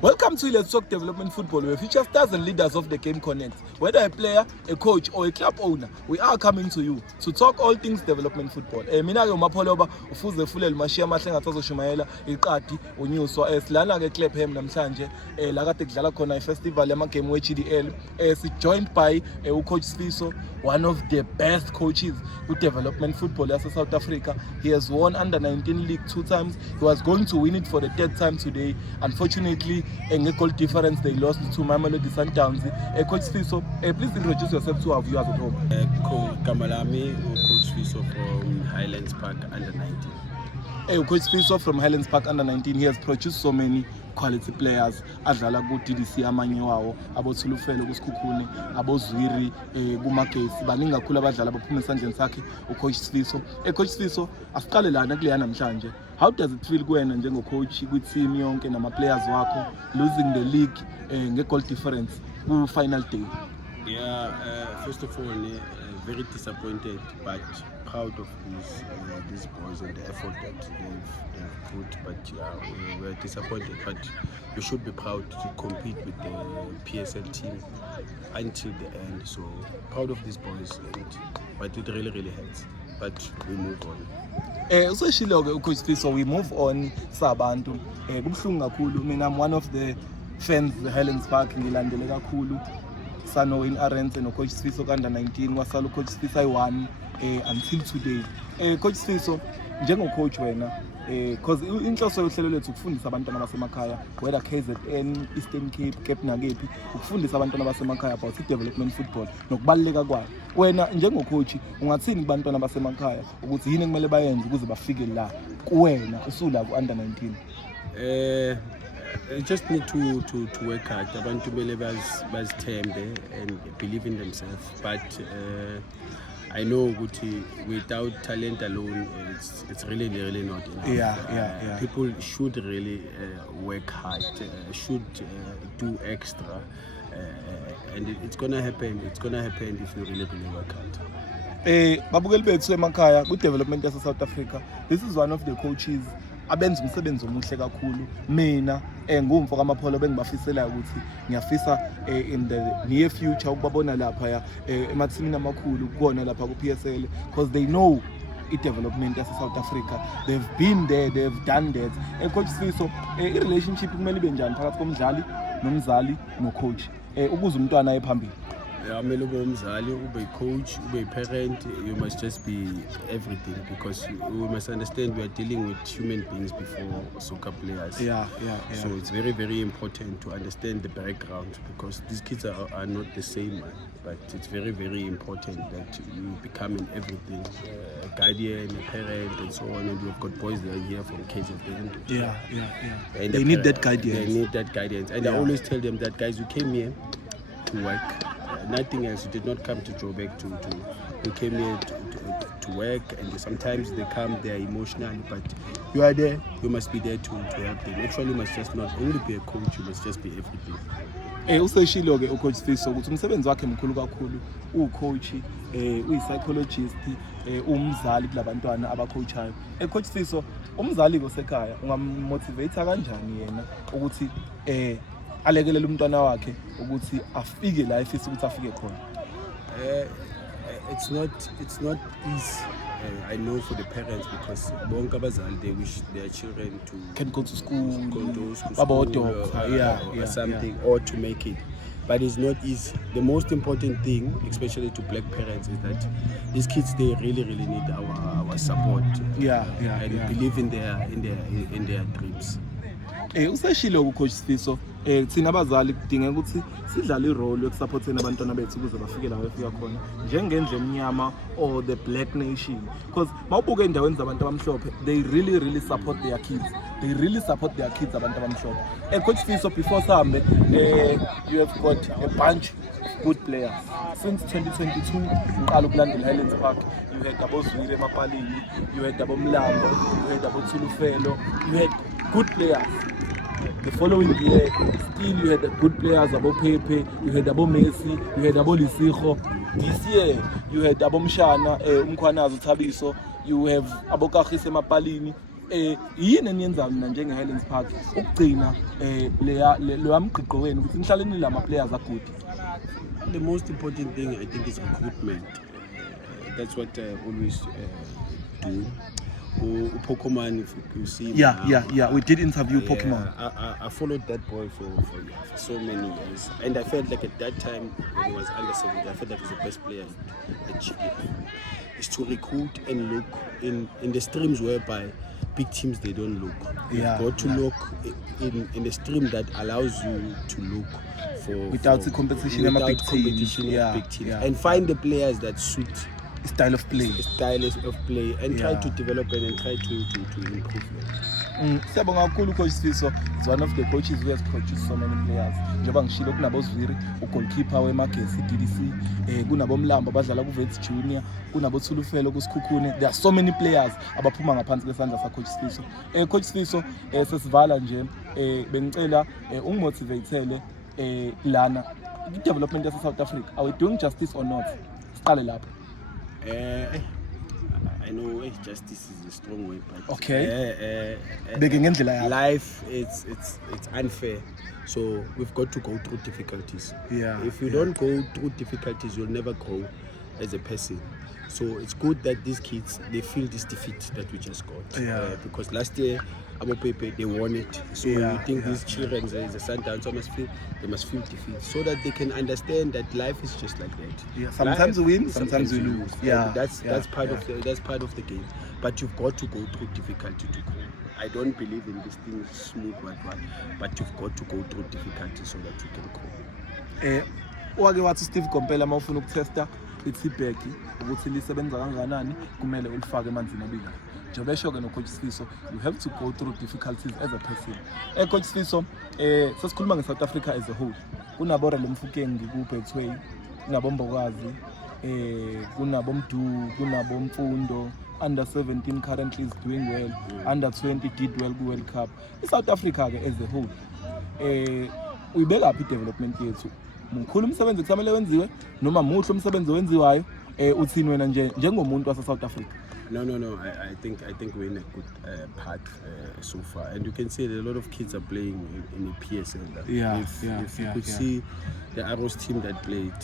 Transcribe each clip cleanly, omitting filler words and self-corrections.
Welcome to Let's Talk Development Football, where feature stars and leaders of the game connect. Whether a player, a coach, or a club owner, we are coming to you to talk all things development football. Mina ke uMapholoba ufuze fulela mashiya amahle ngatazoshumayela iqadi unyuswa esilana ke Clapham namhlanje la kade kudlala khona ifestival yama game we-GDL si joined by ucoach Sifiso, one of the best coaches with development football yase South Africa. He has won under 19 league 2 times. He was going to win it for the 3rd time today. Unfortunately, a goal difference, they lost to Mamelodi Sundowns. Coach Sifiso, please introduce yourself to our viewers at home. Kamalami, Coach Sifiso from Highlands Park under 19. Coach Sifiso from Highlands Park under 19. He has produced so many quality players. Adlala ku DDC amanye wawo, abo Thulufelo kuSikhukhune, abo Zwiri kuMagesi. Baningi kakhulu abadlala baphuma esandleni sakhe uCoach Sifiso. Coach Sifiso, asiqale lana kuleya namhlanje. How does it feel kuwena njengocoach kwi-team yonke nama players wakho losing the league nge-goal difference ku final day? Yeah, first of all, very disappointed but proud of these boys and the effort that they've put. But we're disappointed, but we should be proud to compete with the PSL team until the end. So proud of these boys, but it really hurts. But we move on. Useshilo-ke uCoach Sifiso, we move on sabantu. Kubhlungu kakhulu. Mina I'm one of the fans of the Highlands Park, ngilandele kakhulu Sano in Arends no Coach Sifiso under 19 wasala uCoach Sifiso I1 until today. Coach Sifiso, njengocoach wena because inhloso yohlelo lethu ukufundisa abantwana basemakhaya, whether KZN, Eastern Cape, Cape nakephi, ukufundisa abantwana basemakhaya about development football nokubaluleka kwayo. Wena njengocoach ungathini kubantwana basemakhaya ukuthi yini kumele bayenze ukuze bafike la kuwena usula ku under 19? I just need to work hard. Abantu kumele bazithembe and believe in themselves. But I know ukuthi without talent alone, it's really not enough. Yeah. People should really work hard, should do extra, and it's gonna happen. It's gonna happen if you really work hard. Babukeli bethu emakhaya ku development yase South Africa, this is one of the coaches abenza umsebenzi omuhle kakhulu. Mina ngumfo kaMapholo bengibafisela ukuthi ngiyafisa in the near future ukubabona lapha emathimini amakhulu kukona lapha ku PSL, because they know i-development yase South Africa. They've been there, they've done that. Coach Sifiso, i-relationship kumele ibe njani phakathi komdlali nomzali no-coach ukuze umntwana aye phambili? Kumele ube umzali, ube coach, ube parent. You must just be everything, because we must understand we are dealing with human beings before soccer players. Yeah. So it's very important to understand the background, because these kids are not the same, but it's very important that you become in everything, a guardian, a parent, and so on. And we've got boys that are here from KZN. Yeah. And They need that guidance. They need that guidance, and I always tell them that, guys, you came here to work. Nothing else. You did not come to Joburg you came here to work, and sometimes they come, they are emotional, but you are there, you must be there to help them. Actually, you must just not only be a coach, you must just be everything. Useshilo-ke uCoach Sifiso ukuthi umsebenzi wakhe mkhulu kakhulu, ucoach, uyi-psychologist, umzali kulabantwana abacoachayo. Coach Sifiso, umzali osekhaya ungamotivate kanjani yena ukuthi alekelele umntwana wakhe ukuthi afike la efisa ukuthi afike khona? It's not easy. I know for the parents, because bonke abazali, they wish their children to can go to school, or something, or to make it. But it's not easy. The most important thing, especially to black parents, is that these kids, they really need our support. And believe in their dreams. Useshilo uCoach Sifiso, thina abazali kudingeka ukuthi sidlale irole yokusupportena abantwana bethu ukuze bafike la befika khona njengendle emnyama or the black nation, because mawubuka endaweni zabantu abamhlophe, they really support their kids. They really support their kids, abantu abamhlophe. Coach Sifiso, before sambe, you have got a bunch of good players. Since 2022, uqala ukulandela Highlands Park, you had abo Zwiri emapalini, you had abo Mlambo, you had abo Thulufelo, you had good players. The following year, still you had good players, Abo Pepe, you had Abo Messi, you had Abo Lisijo. This year, you had Abo Mshana, Umkhwanazi Thabiso, you have Abo Kagiso Mapalini. yini eniyenzayo mina njenge Highlands Park ukugcina leya mgqiqo wenu ukuthi nihlale nilama players are good? The most important thing I think is recruitment. That's what I always do. Pokemon, if you see. Yeah. We did interview Pokemon. I followed that boy for so many years, and I felt like at that time when he was under 17, I felt like he's the best player at GDF. Is to recruit and look in the streams whereby big teams they don't look. You've got to look in the stream that allows you to look without the competition without big competition teams. of big teams, and find the players that suit Style of play. And try to develop it and try to improve it. Siyabonga kakhulu Coach Sifiso, is one of the coaches who has produced so many players. Njengoba ngishilo kunabo Zviri, goalkeeper weMagesi DDC, kunabo Mlamba abadlala kuVets Junior, kunabo Thulufelo kuSikhukhune. There are so many players abaphuma ngaphansi kwesandla sa Coach Sifiso. Coach Sifiso, sesivala nje, bengicela ungimotivatele lana i-development yase South Africa. Are we doing justice or not? Siqale lapho. I know justice is a strong word, but okay. Life it's unfair, so we've got to go through difficulties. If you don't go through difficulties, you'll never grow as a person. So it's good that these kids they feel this defeat that we just got. Because last year Amo Pepe they won it. So we think these children as a Sundowns they must feel defeat so that they can understand that life is just like that. Sometimes we win, sometimes we lose. That's part of the game. But you've got to go through difficulty to grow. I don't believe in this thing smooth but you've got to go through difficulty so that you can grow. Wake wathi Steve Kompela mawufuna ukutesta i-feedback ukuthi lisebenza kanganani kumele ulifake emanzini abila. Njengoba esho-ke no Coach Sifiso, you have to go through difficulties as a person. Coach Sifiso, sesikhuluma nge-South Africa as a whole. Kunabo Relem Mofokeng ku-Betway, kunabo Mbokazi, kunabo Mdu, kunabo Mfundo. Under 17 currently is doing well. Under 20 did well ku-World Cup. I-South Africa as a whole, uyibeka phi i-development yethu? Mkhulu umsebenzi kusamele wenziwe noma muhle umsebenzi owenziwayo uthini wena njengomuntu wase South Africa? No. I think we're in a good part so far, and you can see that a lot of kids are playing in the PSL. If you could see the Arrows team that played,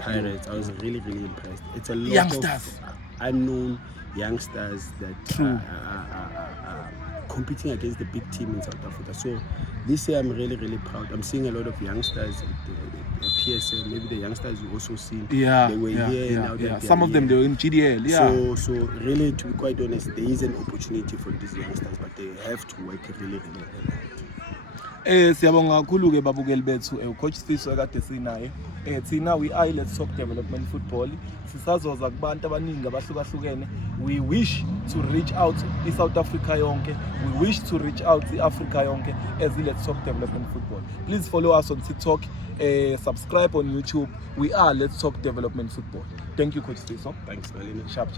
Pirates, I was really impressed. It's a lot youngsters, of unknown youngsters that are competing against the big team in South Africa. So this year I'm really proud. I'm seeing a lot of youngsters at the PSL. Maybe the youngsters you also see. They were here and now some of them they were in GDL. So really, to be quite honest, there is an opportunity for these youngsters, but they have to work really hard. Siyabonga kakhulu ke babukeli bethu Coach Sifiso ekade sinaye. Thina we are Let's Talk Development Football. Sisazoza kubantu abaningi abahlukahlukene. We wish to reach out to South Africa yonke. We wish to reach out to Africa yonke as Let's Talk Development Football. Please follow us on TikTok, subscribe on YouTube. We are Let's Talk Development Football. Thank you, Coach Sifiso. Thanks, Malina. Sharp.